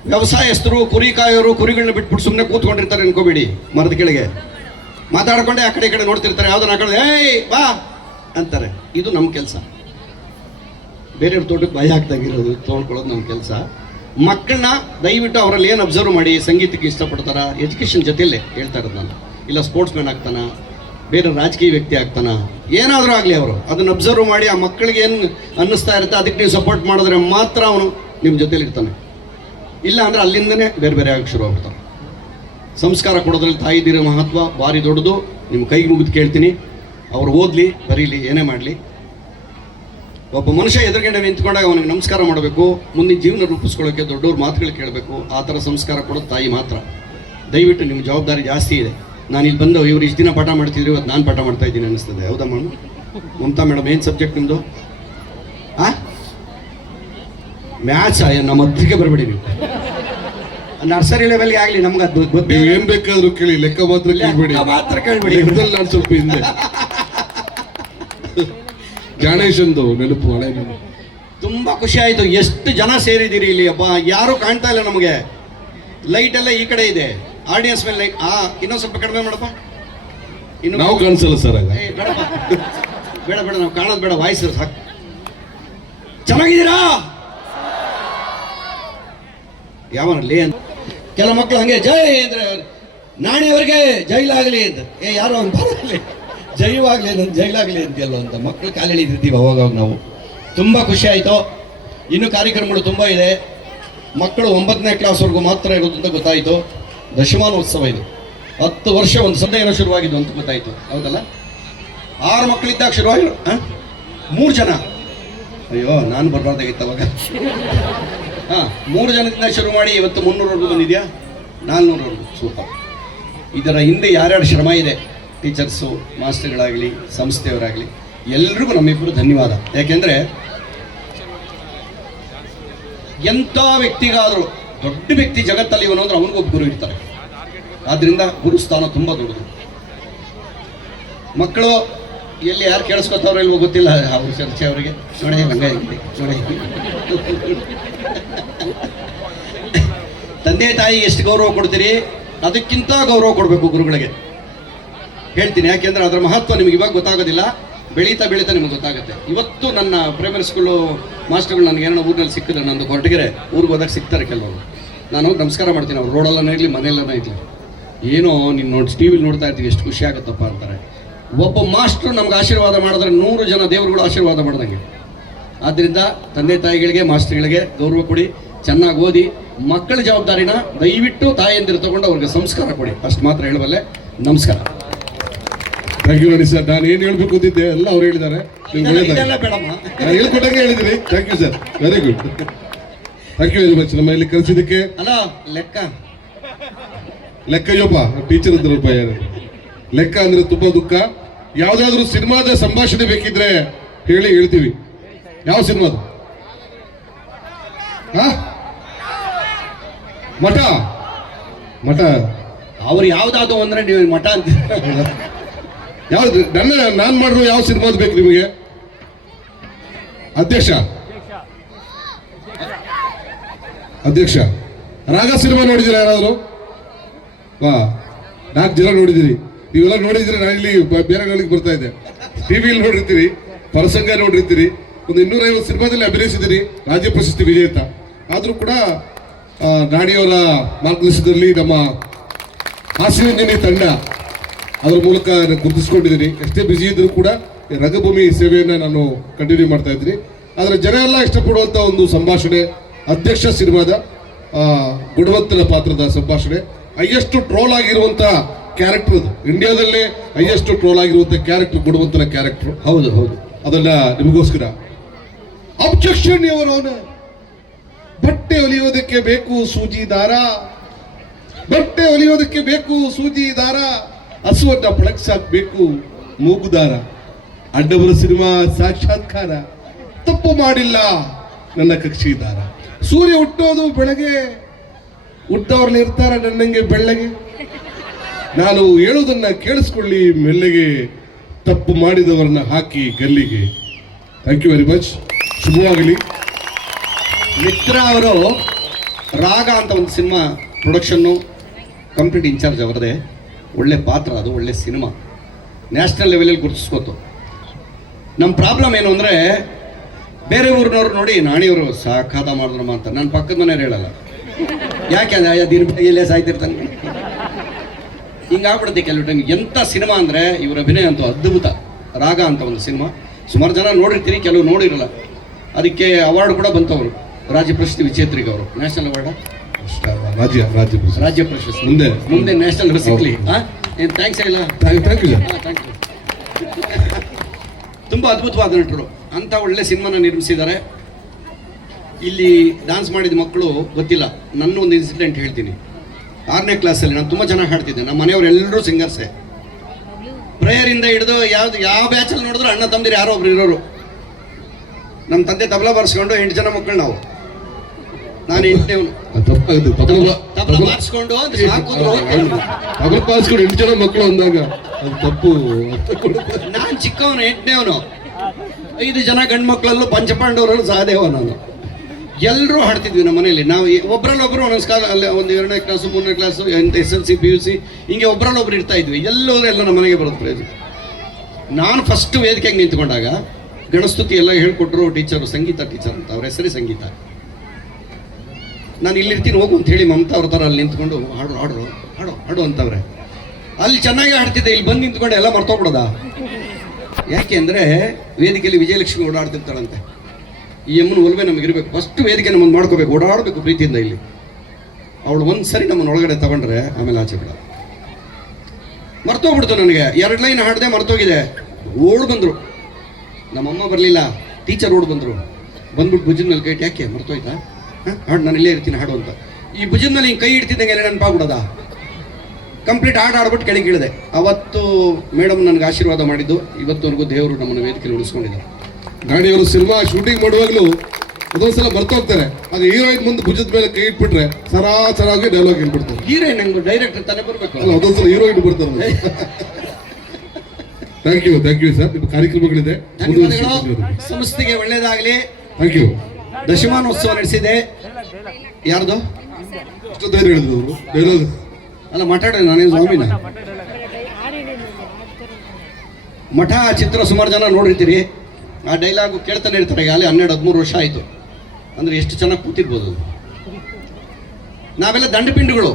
ವ್ಯವಸಾಯಸ್ಥರು, ಕುರಿ ಕಾಯೋರು, ಕುರಿಗಳನ್ನ ಬಿಟ್ಬಿಟ್ಟು ಸುಮ್ಮನೆ ಕೂತ್ಕೊಂಡಿರ್ತಾರೆ ಅನ್ಕೋಬೇಡಿ ಮರದ ಕೆಳಗೆ. ಮಾತಾಡ್ಕೊಂಡೆ ಆ ಕಡೆ ಕಡೆ ನೋಡ್ತಿರ್ತಾರೆ. ಯಾವ್ದನ್ನ ಆ ಏಯ್, ಬಾ. ಅಂತಾರೆ. ಇದು ನಮ್ಮ ಕೆಲಸ. ಬೇರೆಯವ್ರ ತೋಟಕ್ಕೆ ಭಯ ಆಗ್ತಾಗಿರೋದು ತೋಳ್ಕೊಳ್ಳೋದು ನಮ್ಮ ಕೆಲಸ. ಮಕ್ಕಳನ್ನ ದಯವಿಟ್ಟು ಅವರಲ್ಲಿ ಏನು ಅಬ್ಸರ್ವ್ ಮಾಡಿ, ಸಂಗೀತಕ್ಕೆ ಇಷ್ಟಪಡ್ತಾರ? ಎಜುಕೇಷನ್ ಜೊತೆಯಲ್ಲೇ ಹೇಳ್ತಾ ಇರೋದು ನಾನು. ಇಲ್ಲ ಸ್ಪೋರ್ಟ್ಸ್ ಮ್ಯಾನ್ ಆಗ್ತಾನ? ಬೇರೆ ರಾಜಕೀಯ ವ್ಯಕ್ತಿ ಆಗ್ತಾನ? ಏನಾದರೂ ಆಗಲಿ ಅವರು. ಅದನ್ನು ಅಬ್ಸರ್ವ್ ಮಾಡಿ, ಆ ಮಕ್ಕಳಿಗೆ ಏನು ಅನ್ನಿಸ್ತಾ ಇರುತ್ತೆ, ಅದಕ್ಕೆ ನೀವು ಸಪೋರ್ಟ್ ಮಾಡಿದ್ರೆ ಮಾತ್ರ ಅವನು ನಿಮ್ಮ ಜೊತೆಲಿ ಇರ್ತಾನೆ. ಇಲ್ಲ ಅಂದರೆ ಅಲ್ಲಿಂದನೇ ಬೇರೆ ಬೇರೆ ಆಗಿ ಶುರು ಆಗ್ಬಿಡ್ತಾನೆ ಸಂಸ್ಕಾರ ಕೊಡೋದ್ರಲ್ಲಿ ತಾಯಿದಿರ ಮಹತ್ವ ಭಾರಿ ದೊಡ್ಡದು. ನಿಮ್ಮ ಕೈಗೆ ಮುಗಿದು ಕೇಳ್ತೀನಿ. ಅವ್ರು ಓದಲಿ ಬರೀಲಿ ಏನೇ ಮಾಡಲಿ. ಒಬ್ಬ ಮನುಷ್ಯ ಎದುರುಗಡೆ ನಿಂತ್ಕೊಂಡಾಗ ಅವನಿಗೆ ನಮಸ್ಕಾರ ಮಾಡಬೇಕು ಮುಂದಿನ ಜೀವನ ರೂಪಿಸ್ಕೊಳ್ಳೋಕೆ ದೊಡ್ಡವ್ರ ಮಾತುಗಳು ಕೇಳಬೇಕು ಆ ಥರ ಸಂಸ್ಕಾರ ಕೊಡೋದು ತಾಯಿ ಮಾತ್ರ. ದಯವಿಟ್ಟು ನಿಮ್ಮ ಜವಾಬ್ದಾರಿ ಜಾಸ್ತಿ ಇದೆ. ನಾನು ಇಲ್ಲಿ ಬಂದು ಇವ್ರು ಇಷ್ಟು ದಿನ ಪಾಠ ಮಾಡ್ತಿದ್ರು ಇವತ್ತು ನಾನು ಪಾಠ ಮಾಡ್ತಾ ಇದ್ದೀನಿ ಅನಿಸ್ತದೆ ಹೌದಾ ಮೇಡಮ್ ಮಮತಾ ಮೇಡಮ್ ಏನು ಸಬ್ಜೆಕ್ಟ್ ನಿಮ್ಮದು ಆ? ಮ್ಯಾಚ್ ನಮ್ಮ ಹತ್ರಕ್ಕೆ ಬರಬೇಡಿ ನೀವು. ನರ್ಸರಿ ಲೆವೆಲ್ಗೆ ಆಗಲಿ ನಮ್ಗೆ ಅದು ಗೊತ್ತಿಲ್ಲ ಏನ್ ಬೇಕಾದ್ರೂ ಕೇಳಿ ಲೆಕ್ಕ ಮಾತ್ರ ಕೇಳಬೇಡಿ. ಮಾತ್ರ ಕೇಳಬೇಡಿ. ನಾನು ಸ್ವಲ್ಪ ಹಿಂದೆ. ಗಣೇಶಂದು ನೆನಪು ಹಳೆ ನೆನಪು ತುಂಬಾ ಖುಷಿ ಆಯ್ತು. ಎಷ್ಟು ಜನ ಸೇರಿದ್ದೀರಿ ಇಲ್ಲಿ? ಅಪ್ಪ ಯಾರು ಕಾಣ್ತಾ ಇಲ್ಲ ನಮಗೆ. ಲೈಟ್ ಎಲ್ಲ ಈ ಕಡೆ ಇದೆ. ಆಡಿಯನ್ಸ್ ಮೇಲೆ ಲೈಟ್ ಆ ಇನ್ನೊಂದು ಸ್ವಲ್ಪ ಕಡಿಮೆ ಮಾಡಪ್ಪ. ಇನ್ನು ನಾವು ಕಾಣಿಸಲ್ಲ ಸರ್ ಬೇಡ ಬೇಡ. ನಾವು ಕಾಣೋದು ಬೇಡ. ವಾಯ್ಸ್ ಸಾಕು. ಚೆನ್ನಾಗಿದ್ದೀರಾ? ಯಾವನಲ್ಲಿ ಅಂತ. ಕೆಲ ಮಕ್ಕಳು ಹಂಗೆ ಜೈ ಅಂದ್ರೆ ನಾಣಿಯವರಿಗೆ ಜೈಲಾಗಲಿ ಅಂತ. ಏ ಯಾರು ಅಂತ ಬರಲಿ ಜೈವಾಗ್ಲಿ ಅಂತ ಜೈಲಾಗಲಿ ಅಂತೆಲ್ಲ ಅಂತ ಮಕ್ಕಳು ಕಾಲಿಳಿದಿರ್ತೀವಿ ಅವಾಗವಾಗ ಅವಾಗ ನಾವು. ತುಂಬ ಖುಷಿ ಆಯಿತು. ಇನ್ನು ಕಾರ್ಯಕ್ರಮಗಳು ತುಂಬ ಇದೆ. ಮಕ್ಕಳು ಒಂಬತ್ತನೇ ಕ್ಲಾಸ್ವರೆಗೂ ಮಾತ್ರ ಇರೋದು ಅಂತ ಗೊತ್ತಾಯಿತು. ದಶಮಾನೋತ್ಸವ ಇದು. ಹತ್ತು ವರ್ಷ ಒಂದು ಸದ್ಯ ಏನೋ ಶುರುವಾಗಿದ್ದು ಅಂತ ಗೊತ್ತಾಯಿತು. ಹೌದಲ್ಲ? ಆರು ಮಕ್ಕಳಿದ್ದಾಗ ಶುರುವಾಗಿ ಮೂರು ಜನ? ಅಯ್ಯೋ, ನಾನು ಬರಬಾರ್ದಾಗಿತ್ತು ಅವಾಗ. ಹಾಂ, ಮೂರು ಜನದಿಂದ ಶುರು ಮಾಡಿ ಇವತ್ತು ಮುನ್ನೂರವರೆಗೂ ಬಂದಿದೆಯಾ? ನಾಲ್ನೂರವರೆಗೂ. ಸೂಪರ್. ಇದರ ಹಿಂದೆ ಯಾರ್ಯಾರು ಶ್ರಮ ಇದೆ? ಟೀಚರ್ಸು, ಮಾಸ್ಟರ್ಗಳಾಗಲಿ, ಸಂಸ್ಥೆಯವರಾಗಲಿ, ಎಲ್ರಿಗೂ ನಮ್ಮಿಬ್ಬರು ಧನ್ಯವಾದ. ಯಾಕೆಂದರೆ ಎಂಥ ವ್ಯಕ್ತಿಗಾದರೂ, ದೊಡ್ಡ ವ್ಯಕ್ತಿ ಜಗತ್ತಲ್ಲಿ ಇವನು ಅಂದ್ರೆ ಅವನಿಗೊಬ್ಬ ಗುರು ಇರ್ತಾರೆ. ಆದ್ದರಿಂದ ಗುರುಸ್ಥಾನ ತುಂಬ ದೊಡ್ಡದು. ಮಕ್ಕಳು, ಎಲ್ಲಿ ಯಾರು ಕೇಳಿಸ್ಕೊತಾವ್ರೋ ಇಲ್ವೋ ಗೊತ್ತಿಲ್ಲ ಅವ್ರ ಚರ್ಚೆ ಅವರಿಗೆ. ನೋಡಿ ಹಂಗೆ ತಂದೆ ತಾಯಿ, ಎಷ್ಟು ಗೌರವ ಕೊಡ್ತೀರಿ? ಅದಕ್ಕಿಂತ ಗೌರವ ಕೊಡಬೇಕು ಗುರುಗಳಿಗೆ. ಹೇಳ್ತೀನಿ. ಯಾಕೆಂದ್ರೆ ಅದರ ಮಹತ್ವ ನಿಮಗೆ ಇವಾಗ ಗೊತ್ತಾಗೋದಿಲ್ಲ. ಬೆಳೀತಾ ಬೆಳೀತಾ ನಿಮಗೆ ಗೊತ್ತಾಗುತ್ತೆ. ಇವತ್ತು ನನ್ನ ಪ್ರೈಮರಿ ಸ್ಕೂಲು ಮಾಸ್ಟರ್ಗಳು ನನಗೆ ಏನೋ ಊರಿನಲ್ಲಿ ಸಿಕ್ಕಿದ್ರೆ. ನಂದು ಹೊರಟಿಗೆರೆ ಊರಿಗೆ ಹೋದಾಗ ಸಿಗ್ತಾರೆ ಕೆಲವರು. ನಾನು ನಮಸ್ಕಾರ ಮಾಡ್ತೀನಿ. ಅವ್ರು ರೋಡಲ್ಲೇ ಇರಲಿ ಮನೆಯಲ್ಲೇ ಇರಲಿ. ಏನೋ ನೀನು ನೋಡಿ ಟಿ ವಿಲಿ ನೋಡ್ತಾ ಇರ್ತೀವಿ. ಎಷ್ಟು ಖುಷಿ ಆಗುತ್ತಪ್ಪ ಅಂತಾರೆ. ಒಬ್ಬ ಮಾಸ್ಟ್ರು ನಮ್ಗೆ ಆಶೀರ್ವಾದ ಮಾಡಿದ್ರೆ ನೂರು ಜನ ದೇವರುಗಳು ಆಶೀರ್ವಾದ ಮಾಡ್ದಂಗೆ. ಆದ್ದರಿಂದ ತಂದೆ ತಾಯಿಗಳಿಗೆ, ಮಾಸ್ಟರ್ಗಳಿಗೆ ಗೌರವ ಕೊಡಿ. ಚೆನ್ನಾಗಿ ಓದಿ. ಮಕ್ಕಳ ಜವಾಬ್ದಾರಿನ ದಯವಿಟ್ಟು ತಾಯಿಯಂದಿರು ತಗೊಂಡು ಅವ್ರಿಗೆ ಸಂಸ್ಕಾರ ಕೊಡಿ. ಅಷ್ಟು ಮಾತ್ರ ಹೇಳಬಲ್ಲೆ ನಮಸ್ಕಾರ. ಥ್ಯಾಂಕ್ ಯು ವೆರಿ ಸರ್ ನಾನು ಏನು ಹೇಳ್ಬೇಕು ಅಂತಿದ್ದೆ ಎಲ್ಲ ಅವ್ರು ಹೇಳಿದ್ದಾರೆ. ನಾನು ಹೇಳ್ಕೊಟ್ಟಂಗೆ ಹೇಳಿದಿರಿ thank you sir very good thank you very much ನಮ್ಮ ಇಲ್ಲಿ ಕಲಿಸಿದ್ದಕ್ಕೆ ಅಲೋ ಲೆಕ್ಕ. ಲೆಕ್ಕಯ್ಯಪ್ಪ ಟೀಚರ್ ಇದ್ರಪ್ಪ ಯಾರು? ಲೆಕ್ಕ ಅಂದ್ರೆ ತುಂಬಾ ದುಃಖ. ಯಾವ್ದಾದ್ರು ಸಿನಿಮಾದ ಸಂಭಾಷಣೆ ಬೇಕಿದ್ರೆ ಹೇಳಿ ಹೇಳ್ತೀವಿ. ಯಾವ ಸಿನಿಮಾದ? ಹಾ? ಮಠ? ಮಠ. ಅವ್ರು ಯಾವ್ದಾದ್ರು ಅಂದ್ರೆ ನೀವು ಮಠ ಅಂತ. ಯಾವ್ದು, ನನ್ನ, ನಾನು ಮಾಡಿರೋ ಯಾವ ಸಿನಿಮಾ ಬೇಕು ನಿಮಗೆ? ಅಧ್ಯಕ್ಷ. ಅಧ್ಯಕ್ಷ. ರಾಗ ಸಿನಿಮಾ ನೋಡಿದ್ದೀರಾ ಯಾರಾದ್ರು? ವಾ, ನಾಲ್ಕು ಜನ ನೋಡಿದಿರಿ ನೀವೆಲ್ಲ ನೋಡಿದ್ರೆ ನಾನು ಇಲ್ಲಿ ಬೇರೆ ಗಳಿಗೆ ಬರ್ತಾ ಇದ್ದೆ. ಟಿವಿಯಲ್ಲಿ ನೋಡಿರ್ತೀರಿ, ಪರಸಂಗ ನೋಡಿರ್ತೀರಿ, ಒಂದು ಇನ್ನೂರೈವತ್ತು ಸಿನಿಮಾದಲ್ಲಿ ಅಭಿನಯಿಸಿದಿರಿ ರಾಜ್ಯ ಪ್ರಶಸ್ತಿ ವಿಜೇತ. ಆದರೂ ಕೂಡ ನಾಡಿಯವರ ಮಾರ್ಗದರ್ಶನದಲ್ಲಿ ನಮ್ಮ ಹಾಸ್ಯರಂಜನಿ ತಂಡ ಅದರ ಮೂಲಕ ಗುರುತಿಸ್ಕೊಂಡಿದ್ದೀನಿ. ಎಷ್ಟೇ ಬ್ಯುಸಿ ಇದ್ದರೂ ಕೂಡ ರಂಗಭೂಮಿ ಸೇವೆಯನ್ನು ನಾನು ಕಂಟಿನ್ಯೂ ಮಾಡ್ತಾ ಇದ್ದೀನಿ. ಆದರೆ ಜನ ಎಲ್ಲ ಇಷ್ಟಪಡುವಂಥ ಒಂದು ಸಂಭಾಷಣೆ ಅಧ್ಯಕ್ಷ ಸಿನಿಮಾದ ಗುಣವಂತನ ಪಾತ್ರದ ಸಂಭಾಷಣೆ. ಹೈಯೆಸ್ಟ್ ಟ್ರೋಲ್ ಆಗಿರುವಂಥ ಕ್ಯಾರೆಕ್ಟರ್ ಅದು. ಇಂಡಿಯಾದಲ್ಲೇ ಹೈಯೆಸ್ಟ್ ಟ್ರೋಲ್ ಆಗಿರುವಂಥ ಕ್ಯಾರೆಕ್ಟರ್ ಗುಣವಂತನ ಕ್ಯಾರೆಕ್ಟರ್ ಹೌದು ಹೌದು. ಅದನ್ನ ನಿಮಗೋಸ್ಕರ. ಅಬ್ಜೆಕ್ಷನ್ ಓನರ್ ಬಟ್ಟೆ ಒಲಿಯೋದಕ್ಕೆ ಬೇಕು ಸೂಜಿ ದಾರ. ಬಟ್ಟೆ ಒಲಿಯೋದಕ್ಕೆ ಬೇಕು ಸೂಜಿ ದಾರ. ಹಸುವನ್ನ ಪಳಗ್ಸಾಕ್ ಬೇಕು ಮೂಗುದಾರ. ಅಡ್ಡಬರ ಸಿನಿಮಾ ಸಾಕ್ಷಾತ್ಕಾರ ತಪ್ಪು ಮಾಡಿಲ್ಲ ನನ್ನ ಕಕ್ಷಿದಾರ. ಸೂರ್ಯ ಹುಟ್ಟೋದು ಬೆಳಗ್ಗೆ ಹುಟ್ಟವ್ರಲ್ಲಿ ಇರ್ತಾರ ನನ್ನಂಗೆ ಬೆಳ್ಳಗೆ. ನಾನು ಹೇಳೋದನ್ನ ಕೇಳಿಸ್ಕೊಳ್ಳಿ, ಮೆಲ್ಲೆಗೆ ತಪ್ಪು ಮಾಡಿದವರನ್ನ ಹಾಕಿ ಗಲ್ಲಿಗೆ. ಥ್ಯಾಂಕ್ ಯು ವೆರಿ ಮಚ್ ಶುಭವಾಗಲಿ. ಮಿತ್ರ ಅವರು ರಾಗ ಅಂತ ಒಂದು ಸಿನಿಮಾ ಪ್ರೊಡಕ್ಷನ್ನು ಕಂಪ್ಲೀಟ್ ಇನ್ಚಾರ್ಜ್ ಅವರದೇ. ಒಳ್ಳೆ ಪಾತ್ರ, ಅದು ಒಳ್ಳೆ ಸಿನಿಮಾ. ನ್ಯಾಷನಲ್ ಲೆವೆಲಲ್ಲಿ ಗುರುತಿಸ್ಕೊತು ನಮ್ಮ ಪ್ರಾಬ್ಲಮ್ ಏನು ಅಂದರೆ, ಬೇರೆ ಊರಿನವ್ರು ನೋಡಿ ನಾಣಿಯವರು ಸಾಕಾದ ಮಾಡಿದ್ರಮ್ಮ ಅಂತ. ನನ್ನ ಪಕ್ಕದ ಮನೆಯವ್ರು ಹೇಳಲ್ಲ. ಯಾಕೆ ಅಂದರೆ, ಅಯ್ಯ, ದಿನ ಎಲ್ಲೇ ಸಾಯ್ತಿರ್ತಾನೆ. ಹಿಂಗಾಗ್ಬಿಡುತ್ತೆ ಕೆಲವು ಟೈಮ್ ಎಂಥ ಸಿನಿಮಾ ಅಂದರೆ, ಇವರ ಅಭಿನಯ ಅಂತೂ ಅದ್ಭುತ. ರಾಗ ಅಂತ ಒಂದು ಸಿನಿಮಾ. ಸುಮಾರು ಜನ ನೋಡಿರ್ತೀರಿ, ಕೆಲವು ನೋಡಿರಲ್ಲ. ಅದಕ್ಕೆ ಅವಾರ್ಡ್ ಕೂಡ ಬಂತವರು. ರಾಜ್ಯ ಪ್ರಶಸ್ತಿ ವಿಜೇತ್ರಿಗೆ ಅವರು. ನ್ಯಾಷನಲ್ ಅವಾರ್ಡ್ ರಾಜ್ಯ ರಾಜ್ಯ ಪ್ರಶಸ್ತಿ. ರಾಜ್ಯ ಪ್ರಶಸ್ತಿ. ಮುಂದೆ. ಮುಂದೆ ನ್ಯಾಷನಲ್ ಸಿಗ್ಲಿ ಏನು ಥ್ಯಾಂಕ್ಸ್ ಇಲ್ಲ ಥ್ಯಾಂಕ್ ಯು ಥ್ಯಾಂಕ್ ಯು ತುಂಬ ಅದ್ಭುತವಾದ ನಟರು. ಅಂಥ ಒಳ್ಳೆ ಸಿನಿಮಾನ ನಿರ್ಮಿಸಿದ್ದಾರೆ. ಇಲ್ಲಿ ಡ್ಯಾನ್ಸ್ ಮಾಡಿದ ಮಕ್ಕಳು ಗೊತ್ತಿಲ್ಲ. ನನ್ನ ಒಂದು ಇನ್ಸಿಡೆಂಟ್ ಹೇಳ್ತೀನಿ. ಆರನೇ ಕ್ಲಾಸಲ್ಲಿ ನಾನು ತುಂಬ ಚೆನ್ನಾಗಿ ಹಾಡ್ತಿದ್ದೆ. ನಮ್ಮ ಮನೆಯವರೆಲ್ಲರೂ ಸಿಂಗರ್ಸೇ ಪ್ರೇಯರಿಂದ ಹಿಡಿದು ಯಾವ್ದು ಯಾವ ಬ್ಯಾಚಲ್ಲಿ ನೋಡಿದ್ರು ಅಣ್ಣ ತಮ್ಮದಿರು ಯಾರೋ ಒಬ್ರು ಇರೋರು. ನಮ್ಮ ತಂದೆ ತಬಲಾ ಬಾರಿಸ್ಕೊಂಡು ಎಂಟು ಜನ ಮಕ್ಕಳು ನಾವು. ನಾನು ಎಂಟನೇವನು ತಪ್ಪಾಗುತ್ತೆ ತಬಲಾ ಬಾರಿಸ್ಕೊಂಡು ಅಂದ್ರೆ ತಬಲ ಪಾಸ್ಕೊಂಡು ಎಂಟು ಜನ ಮಕ್ಕಳು ಅಂದಾಗ ಅದು ತಪ್ಪು ನಾನು ಚಿಕ್ಕವನು ಎಂಟನೇವನು. ಐದು ಜನ ಗಂಡು ಮಕ್ಕಳಲ್ಲೂ ಪಂಚಪಾಂಡವರಲ್ಲೂ ಸಹದೇವ ನಾನು. ಎಲ್ಲರೂ ಹಾಡ್ತಿದ್ವಿ ನಮ್ಮ ಮನೆಯಲ್ಲಿ. ನಾವು ಒಬ್ರಲ್ಲೊಬ್ರು ಒಂದೊಂದು ಕಾಲ ಅಲ್ಲಿ ಒಂದು ಎರಡನೇ ಕ್ಲಾಸು ಮೂರನೇ class S L C P U C ಹಿಂಗೆ ಒಬ್ಬರಲ್ಲೊಬ್ರು ಇರ್ತಾ ಇದ್ವಿ. ಎಲ್ಲೋದ್ರೆ ಎಲ್ಲ ನಮ್ಮ ಮನೆಗೆ ಬರುತ್ತೆ ಪ್ರೈಸ್ ನಾನು ಫಸ್ಟ್ ವೇದಿಕೆಗೆ ನಿಂತ್ಕೊಂಡಾಗ ಗಣಸ್ತುತಿ ಎಲ್ಲ ಹೇಳ್ಕೊಟ್ರು ಟೀಚರು ಸಂಗೀತ ಟೀಚರ್ ಅಂತ. ಅವ್ರ ಹೆಸರೇ ಸಂಗೀತ. ನಾನು ಇಲ್ಲಿರ್ತೀನಿ ಹೋಗು ಅಂತ ಹೇಳಿ ಮಮತಾ ಅವ್ರ ಥರ ಅಲ್ಲಿ ನಿಂತ್ಕೊಂಡು ಹಾಡು ಹಾಡು ಹಾಡು ಹಾಡು ಅಂತವ್ರೆ. ಅಲ್ಲಿ ಚೆನ್ನಾಗಿ ಹಾಡ್ತಿದ್ದೆ, ಇಲ್ಲಿ ಬಂದು ನಿಂತ್ಕೊಂಡು, ಎಲ್ಲ ಮರ್ತೋಗ್ಬಿಡೋದ? ಯಾಕೆ ಅಂದರೆ ವೇದಿಕೆಯಲ್ಲಿ ವಿಜಯಲಕ್ಷ್ಮಿ ಓಡಾಡ್ತಿರ್ತಾಳಂತೆ. ಈ ಒಲವೆ ನಮಗೆ ಇರಬೇಕು ಫಸ್ಟ್ ವೇದಿಕೆ ನಮ್ಮನ್ನು ಮಾಡ್ಕೋಬೇಕು, ಓಡಾಡಬೇಕು ಪ್ರೀತಿಯಿಂದ ಇಲ್ಲಿ. ಅವಳು ಒಂದು ಸರಿ ನಮ್ಮನ್ನು ಒಳಗಡೆ ತಗೊಂಡ್ರೆ ಆಮೇಲೆ ಆಚೆ ಬಿಡ ಮರ್ತೋಗ್ಬಿಡ್ತು ನನಗೆ. ಎರಡು ಲೈನ್ ಹಾಡದೆ ಮರ್ತೋಗಿದೆ. ಓಡು ಬಂದರು. ನಮ್ಮಮ್ಮ ಬರಲಿಲ್ಲ ಟೀಚರ್ ಓಡು ಬಂದರು. ಬಂದ್ಬಿಟ್ಟು ಭುಜನಲ್ಲಿ ಮೇಲೆ ಕೈ ಯಾಕೆ ಮರ್ತೋಯ್ತಾ? ಹಾಡು ನಾನು ಇಲ್ಲೇ ಇರ್ತೀನಿ ಹಾಡು ಅಂತ. ಈ ಭುಜದಲ್ಲಿ ಹಿಂಗೆ ಕೈ ಇಡ್ತಿದ್ದಂಗೆ ನೆನಪಾಗ್ಬಿಡೋದಾ ಕಂಪ್ಲೀಟ್ ಹಾಡು ಆಡ್ಬಿಟ್ಟು ಕೆಳಗೆ ಇಳಿದೆ. ಅವತ್ತು ಮೇಡಮ್ ನನಗೆ ಆಶೀರ್ವಾದ ಮಾಡಿದ್ದು ಇವತ್ತವರೆಗೂ ದೇವರು ನಮ್ಮನ್ನು ವೇದಿಕೆಯಲ್ಲಿ ಉಳಿಸ್ಕೊಂಡಿದ್ದಾರೆ. ಗಾಡಿಯವರು ಸಿನಿಮಾ ಶೂಟಿಂಗ್ ಮಾಡುವಾಗಲೂ ಅದೊಂದ್ಸಲ ಮರ್ತೋಗ್ತಾರೆ ಅದು ಹೀರೋಯಿನ್ ಮುಂದೆ ಭುಜದ ಮೇಲೆ ಕೈ ಇಟ್ಬಿಟ್ರೆ ಸರಾಸರಾಗಿ ಡೈಲಾಗ್ ಹೇಳ್ಬಿಡ್ತಾರೆ. ಹೀರೋಯಿನ್ ನಂಗೆ ಡೈರೆಕ್ಟರ್ ತಾನೇ ಬರಬೇಕು. ಅಲ್ಲ ಅದೊಂದ್ಸಲ ಹೀರೋಯಿನ್ ಬಿಡ್ತಾರೆ thank you thank you sir ನಿಮ್ಮ ಕಾರ್ಯಕ್ರಮಗಳಿದೆ. ಸಂಸ್ಥೆಗೆ ಒಳ್ಳೇದಾಗಲಿ. ಥ್ಯಾಂಕ್ ಯು ದಶಮಾನೋತ್ಸವ ನಡೆಸಿದೆ. ಯಾರ್ದು? ಅಷ್ಟು ಧೈರ್ಯ ಹೇಳಿದ್ರು ಅವರು. ಡೈಲಾಗ್ ಅಲ್ಲ ಮಾತಾಡ ನಾನೇನು ಸ್ವಾಮಿನ. ಮಠ ಚಿತ್ರ ಸುಮಾರು ಜನ ನೋಡಿರ್ತೀರಿ. ಆ ಡೈಲಾಗು ಕೇಳ್ತಾನೆ ಇರ್ತಾರೆ. ಈಗ ಅಲ್ಲಿ ಹನ್ನೆರಡು ಹದಿಮೂರು ವರ್ಷ ಆಯಿತು. ಅಂದರೆ ಎಷ್ಟು ಚೆನ್ನಾಗಿ ಕೂತಿರ್ಬೋದು. ನಾವೆಲ್ಲ ದಂಡಪಿಂಡುಗಳು.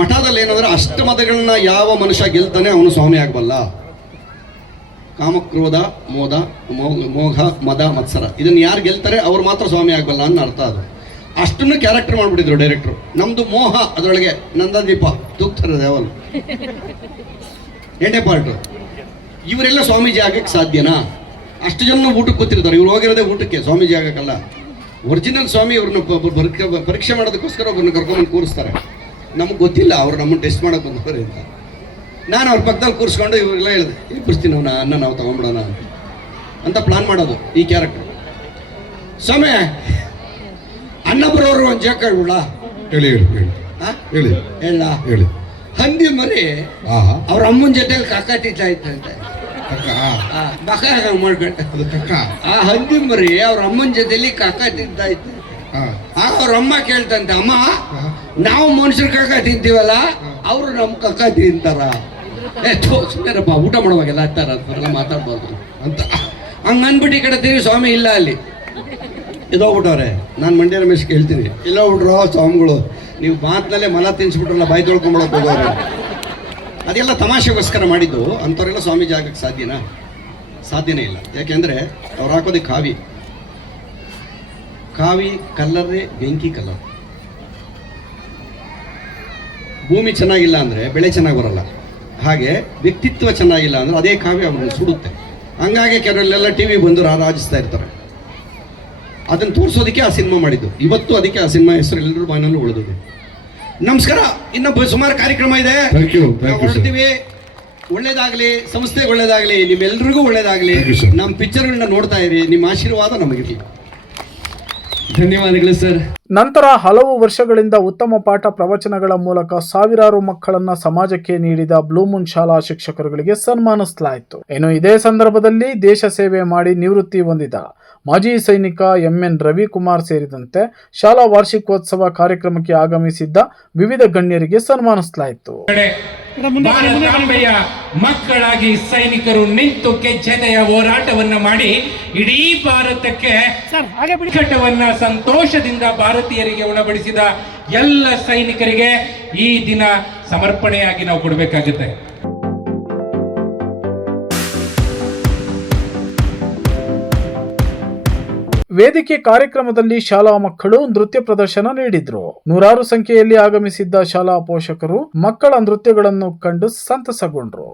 ಮಠದಲ್ಲಿ ಏನಂದ್ರೆ ಅಷ್ಟಮತಗಳನ್ನ ಯಾವ ಮನುಷ್ಯ ಗೆಲ್ತಾನೆ ಅವನು ಸ್ವಾಮಿ ಆಗಬಲ್ಲ. ಕಾಮಕ್ರೋಧ ಮೋದ ಮೋಘ ಮದ ಮತ್ಸರ. ಇದನ್ನು ಯಾರು ಗೆಲ್ತಾರೆ? ಅವ್ರು ಮಾತ್ರ ಸ್ವಾಮಿ ಆಗಬಲ್ಲ ಅನ್ನೋ ಅರ್ಥ ಅದು. ಅಷ್ಟನ್ನು ಕ್ಯಾರೆಕ್ಟರ್ ಮಾಡಿಬಿಟ್ಟಿದ್ರು ಡೈರೆಕ್ಟ್ರು ನಮ್ಮದು ಮೋಹ ಅದರೊಳಗೆ ನಂದದೀಪ ದೂಕ್ತಾರೆ ದೇವಲ್. ಎಂಟೇ ಪಾರ್ಟು ಇವರೆಲ್ಲ ಸ್ವಾಮೀಜಿ ಆಗಕ್ಕೆ ಸಾಧ್ಯನಾ? ಅಷ್ಟು ಜನ ಊಟಕ್ಕೆ ಕೂತಿರ್ತಾರೆ. ಇವ್ರು ಹೋಗಿರೋದೇ ಊಟಕ್ಕೆ, ಸ್ವಾಮೀಜಿ ಆಗಕ್ಕಲ್ಲ. ಒರಿಜಿನಲ್ ಸ್ವಾಮಿ ಅವ್ರನ್ನ ಪರೀಕ್ಷೆ ಮಾಡೋದಕ್ಕೋಸ್ಕರ ಅವ್ರನ್ನ ಕರ್ಕೊಂಡು ಕೂರಿಸ್ತಾರೆ. ನಮ್ಗೆ ಗೊತ್ತಿಲ್ಲ, ಅವ್ರು ನಮ್ಮನ್ನು ಟೆಸ್ಟ್ ಮಾಡೋಕೆ ಬಂದವರು ಅಂತ. ನಾನು ಅವ್ರ ಪಕ್ಕದಲ್ಲಿ ಕೂರಿಸ್ಕೊಂಡು ಇವರೆಲ್ಲ ಹೇಳಿದೆ ಇಬ್ಬರಿಸ್ತೀನಿ ಅವನ, ಅನ್ನ ನಾವು ತಗೊಂಬಿಡೋಣ ಅಂತ. ಪ್ಲಾನ್ ಮಾಡೋದು ಈ ಕ್ಯಾರೆಕ್ಟರ್ ಸ್ವಾಮಿ ಅನ್ನ ಬರೋರು ಒಂದು ಜೇಕ ಹೇಳ್ಬಿಡ ಹೇಳಿ ಹೇಳಿ ಹೇಳಿ. ಹೇಳಿ. ಹೇಳ. ಹೇಳಿ. ಹಂದಿ ಮರಿ ಅವ್ರ ಅಮ್ಮನ ಜೊತೆಲಿ ಕಾಕ ಇತ್ತಂತೆ ಆ, ಬಕ ಮಾಡ್ಕೊಂಡ. ಅದು ಕಕ್ಕ ಆ ಹಂದಿ ಮರಿ ಅವ್ರ ಅಮ್ಮನ ಜೊತೆಲಿ ಕಕ್ಕ ತಿಂತಾ ಇತ್ತು ಹಾ ಆಗ ಅವ್ರ ಅಮ್ಮ ಕೇಳ್ತಂತೆ ಅಮ್ಮ ನಾವು ಮನುಷ್ಯರು ಕಾಕ ತಿಂತೀವಲ್ಲ ಅವರು ನಮ್ಮ ಕಕ್ಕ ತಿಂತಾರ ಏ ಥೋ ಸುಮ್ಮನೆರಪ್ಪ ಊಟ ಮಾಡುವಾಗೆಲ್ಲ ಹತ್ತಾರ ಮಾತಾಡ್ಬಾರ್ದು ಅಂತ. ಹಂಗ ಅನ್ಬಿಟ್ಟು ಈ ಕಡೆ ತಿರುಗಿ ಸ್ವಾಮಿ ಇಲ್ಲ ಅಲ್ಲಿ. ಇದೋಗ್ಬಿಟ್ಟವ್ರೆ. ನಾನು ಮಂಡ್ಯ ರಮೇಶ್ ಹೇಳ್ತೀನಿ. ಇಲ್ಲ ಬಿಡ್ರೋ ಸ್ವಾಮಿಗಳು, ನೀವು ಮಾತಿನಲ್ಲೇ ಮಲ ತಿನ್ಸ್ಬಿಟ್ರಲ್ಲ, ಬಾಯಿ ತೊಳ್ಕೊಂಬಿಡೋಕೆ ಹೋಗೋರು. ಅದೆಲ್ಲ ತಮಾಷೆಗೋಸ್ಕರ ಮಾಡಿದ್ದು, ಅಂಥವ್ರೆಲ್ಲ ಸ್ವಾಮಿ ಜಾಗಕ್ಕೆ ಸಾಧ್ಯನಾ? ಸಾಧ್ಯನೇ ಇಲ್ಲ. ಯಾಕೆಂದರೆ ಅವ್ರು ಹಾಕೋದೆ ಕಾವಿ. ಕಾವಿ ಕಲ್ಲರೇ ಬೆಂಕಿ ಕಲ್ಲರ್ ಭೂಮಿ ಚೆನ್ನಾಗಿಲ್ಲ ಅಂದರೆ ಬೆಳೆ ಚೆನ್ನಾಗಿ ಬರಲ್ಲ. ಹಾಗೆ ವ್ಯಕ್ತಿತ್ವ ಚೆನ್ನಾಗಿಲ್ಲ ಅಂದರೆ ಅದೇ ಕಾವ್ಯ ಅವ್ರನ್ನ ಸುಡುತ್ತೆ. ಹಂಗಾಗಿ ಕೆಲವರೆಲ್ಲ ಟಿ ವಿ ಬಂದು ರಾರಾಜಿಸ್ತಾ ಇರ್ತಾರೆ. ಅದನ್ನು ತೋರಿಸೋದಕ್ಕೆ ಆ ಸಿನಿಮಾ ಮಾಡಿದ್ದು. ಇವತ್ತು ಅದಕ್ಕೆ ಆ ಸಿನಿಮಾ ಹೆಸರು ಎಲ್ಲರೂ ಬಾಯಿನಲ್ಲಿ ಉಳಿದಿದೆ ನಮಸ್ಕಾರ ಇನ್ನೊಬ್ಬ ಸುಮಾರು ಕಾರ್ಯಕ್ರಮ ಇದೆ. ಒಳ್ಳೇದಾಗಲಿ. ಹೊರಡ್ತೀವಿ. ಒಳ್ಳೇದಾಗ್ಲಿ ಸಂಸ್ಥೆಗೆ ಒಳ್ಳೇದಾಗ್ಲಿ ನಿಮ್ಮೆಲ್ರಿಗೂ ಒಳ್ಳೇದಾಗ್ಲಿ. ನಮ್ಮ ಪಿಕ್ಚರ್ಗಳನ್ನ ನೋಡ್ತಾ ಇರಿ ನಿಮ್ಮ ಆಶೀರ್ವಾದ ನಮಗಿರಲಿ. ಧನ್ಯವಾದಗಳು ಸರ್ ನಂತರ ಹಲವು ವರ್ಷಗಳಿಂದ ಉತ್ತಮ ಪಾಠ ಪ್ರವಚನಗಳ ಮೂಲಕ ಸಾವಿರಾರು ಮಕ್ಕಳನ್ನ ಸಮಾಜಕ್ಕೆ ನೀಡಿದ ಬ್ಲೂಮುನ್ ಶಾಲಾ ಶಿಕ್ಷಕರುಗಳಿಗೆ ಸನ್ಮಾನಿಸಲಾಯಿತು. ಇನ್ನು ಇದೇ ಸಂದರ್ಭದಲ್ಲಿ ದೇಶ ಸೇವೆ ಮಾಡಿ ನಿವೃತ್ತಿ ಹೊಂದಿದ ಮಾಜಿ ಸೈನಿಕ ಎಂಎನ್ ರವಿಕುಮಾರ್ ಸೇರಿದಂತೆ ಶಾಲಾ ವಾರ್ಷಿಕೋತ್ಸವ ಕಾರ್ಯಕ್ರಮಕ್ಕೆ ಆಗಮಿಸಿದ್ದ ವಿವಿಧ ಗಣ್ಯರಿಗೆ ಸನ್ಮಾನಿಸಲಾಯಿತು. ಕಡೆ ಮಕ್ಕಳಾಗಿ ಸೈನಿಕರು ನಿಂತು ಕೆಚ್ಚೆದೆಯ ಹೋರಾಟವನ್ನ ಮಾಡಿ ಇಡೀ ಭಾರತಕ್ಕೆ ಘಟ್ಟವನ್ನ ಸಂತೋಷದಿಂದ ಭಾರತೀಯರಿಗೆ ಉಣಬಡಿಸಿದ ಎಲ್ಲ ಸೈನಿಕರಿಗೆ ಈ ದಿನ ಸಮರ್ಪಣೆಯಾಗಿ ನಾವು ಕೊಡಬೇಕಾಗುತ್ತೆ. ವೇದಿಕೆ ಕಾರ್ಯಕ್ರಮದಲ್ಲಿ ಶಾಲಾ ಮಕ್ಕಳು ನೃತ್ಯ ಪ್ರದರ್ಶನ ನೀಡಿದ್ರು ನೂರಾರು ಸಂಖ್ಯೆಯಲ್ಲಿ ಆಗಮಿಸಿದ್ದ ಶಾಲಾ ಪೋಷಕರು ಮಕ್ಕಳ ನೃತ್ಯಗಳನ್ನು ಕಂಡು ಸಂತಸಗೊಂಡ್ರು